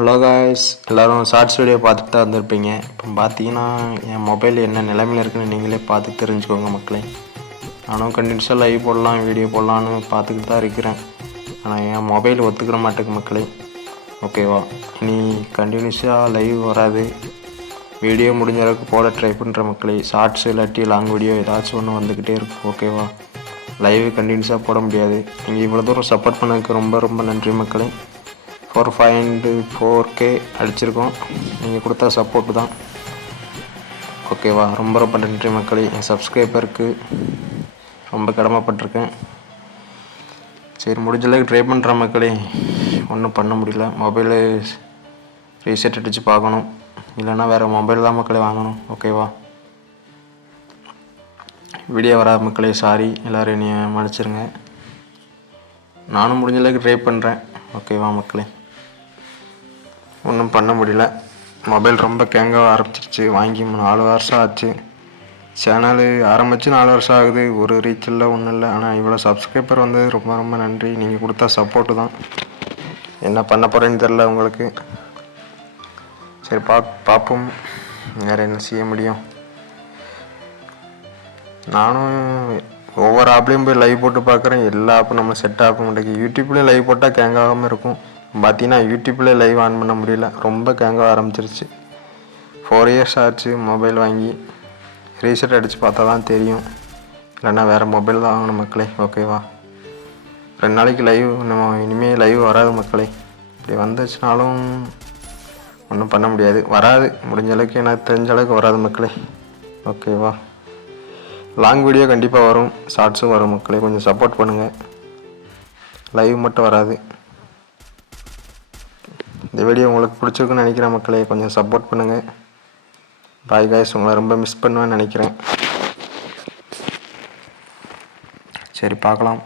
Hello guys எல்லோரும் shorts video பார்த்துட்டு தான் வந்திருப்பீங்க. இப்போ பார்த்தீங்கன்னா என் மொபைல் என்ன நிலைமையில் இருக்குன்னு நீங்களே பார்த்து தெரிஞ்சுக்கோங்க மக்களே. நானும் கண்டினியூஸாக லைவ் போடலாம் வீடியோ போடலான்னு பார்த்துக்கிட்டு தான் இருக்கிறேன். ஆனால் என் மொபைல் ஒத்துக்கிற மாட்டேங்க மக்களே. ஓகேவா இனி கண்டினியூஸாக லைவ் வராது. வீடியோ முடிஞ்ச அளவுக்கு போட ட்ரை பண்ணுற மக்களே. ஷார்ட்ஸ் இல்லாட்டி லாங் வீடியோ ஏதாச்சும் ஒன்று வந்துக்கிட்டே இருக்கும். ஓகேவா லைவ் கண்டினியூஸாக போட முடியாது. நீங்கள் இவ்வளோ தூரம் சப்போர்ட் பண்ணதுக்கு ரொம்ப ரொம்ப நன்றி மக்களே. ஃபோர் ஃபைவ் ஃபோர் கே அடிச்சிருக்கோம். நீங்கள் கொடுத்த சப்போர்ட் தான். ஓகேவா ரொம்ப ரொம்ப நன்றி மக்களே. என் சப்ஸ்கிரைபருக்கு ரொம்ப கடமைப்பட்டிருக்கேன். சரி முடிஞ்ச அளவுக்கு ட்ரை பண்ணுற மக்களே. ஒன்றும் பண்ண முடியல. மொபைலு ரீசெட் அடித்து பார்க்கணும். இல்லைன்னா வேறு மொபைல் தான் மக்களே வாங்கணும். ஓகேவா வீடியோ வராத மக்களே சாரி எல்லோரும் என்னைய மன்னிச்சிருங்க. நானும் முடிஞ்ச அளவுக்கு ட்ரை பண்ணுறேன் ஓகேவா மக்களே. ஒன்றும் பண்ண முடியல. மொபைல் ரொம்ப கேங்காக ஆரம்பிச்சிருச்சு. வாங்கி நாலு வருஷம் ஆச்சு. சேனல் ஆரம்பித்து நாலு வருஷம் ஆகுது. ஒரு ரீச் இல்லை ஒன்றும் இல்லை. ஆனால் இவ்வளோ சப்ஸ்கிரைபர் வந்தது ரொம்ப ரொம்ப நன்றி. நீங்கள் கொடுத்த சப்போர்ட்டு தான். என்ன பண்ண போகிறேன்னு தெரில உங்களுக்கு. சரி பா பார்ப்போம் வேறு என்ன செய்ய முடியும்? நானும் ஒவ்வொரு ஆப்லேயும் போய் லைவ் போட்டு பார்க்குறேன். எல்லா ஆப்பும் நம்ம செட் ஆக மாட்டேங்குது. யூடியூப்லேயும் லைவ் போட்டால் கேங்காகாமல் இருக்கும். பார்த்தீங்கன்னா யூடியூப்லேயே லைவ் ஆன் பண்ண முடியல. ரொம்ப கேங்க ஆரம்பிச்சிருச்சு. ஃபோர் இயர்ஸ் ஆச்சு மொபைல் வாங்கி. ரீசெட் அடித்து பார்த்தா தான் தெரியும். இல்லைன்னா வேறு மொபைல் தான் வாங்கணும் மக்களே. ஓகேவா ரெண்டு நாளைக்கு லைவ் நம்ம இனிமேல் லைவ் வராது மக்களே. இப்படி வந்துச்சுனாலும் ஒன்றும் பண்ண முடியாது. வராது. முடிஞ்ச அளவுக்கு எனக்கு தெரிஞ்ச அளவுக்கு வராது மக்களே. ஓகேவா லாங் வீடியோ கண்டிப்பாக வரும். ஷார்ட்ஸும் வரும் மக்களே. கொஞ்சம் சப்போர்ட் பண்ணுங்கள் லைவ் மட்டும் வராது. இந்த வீடியோ உங்களுக்கு பிடிச்சிருக்குன்னு நினைக்கிறேன் மக்களே. கொஞ்சம் சப்போர்ட் பண்ணுங்கள் பாய் காய்ஸ் உங்களை ரொம்ப மிஸ் பண்ணுவேன்னு நினைக்கிறேன். சரி பார்க்கலாம்.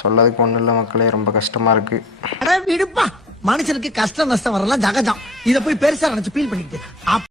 சொல்லதுக்கு ஒன்றும் இல்லை மக்களே. ரொம்ப கஷ்டமாக இருக்குது விடுப்பா. மனுஷனுக்கு கஷ்டம் நஷ்டம் வரலாம் ஜகஜம். இதை போய் பெருசாக நினச்சி ஃபீல் பண்ணிக்கிட்டு.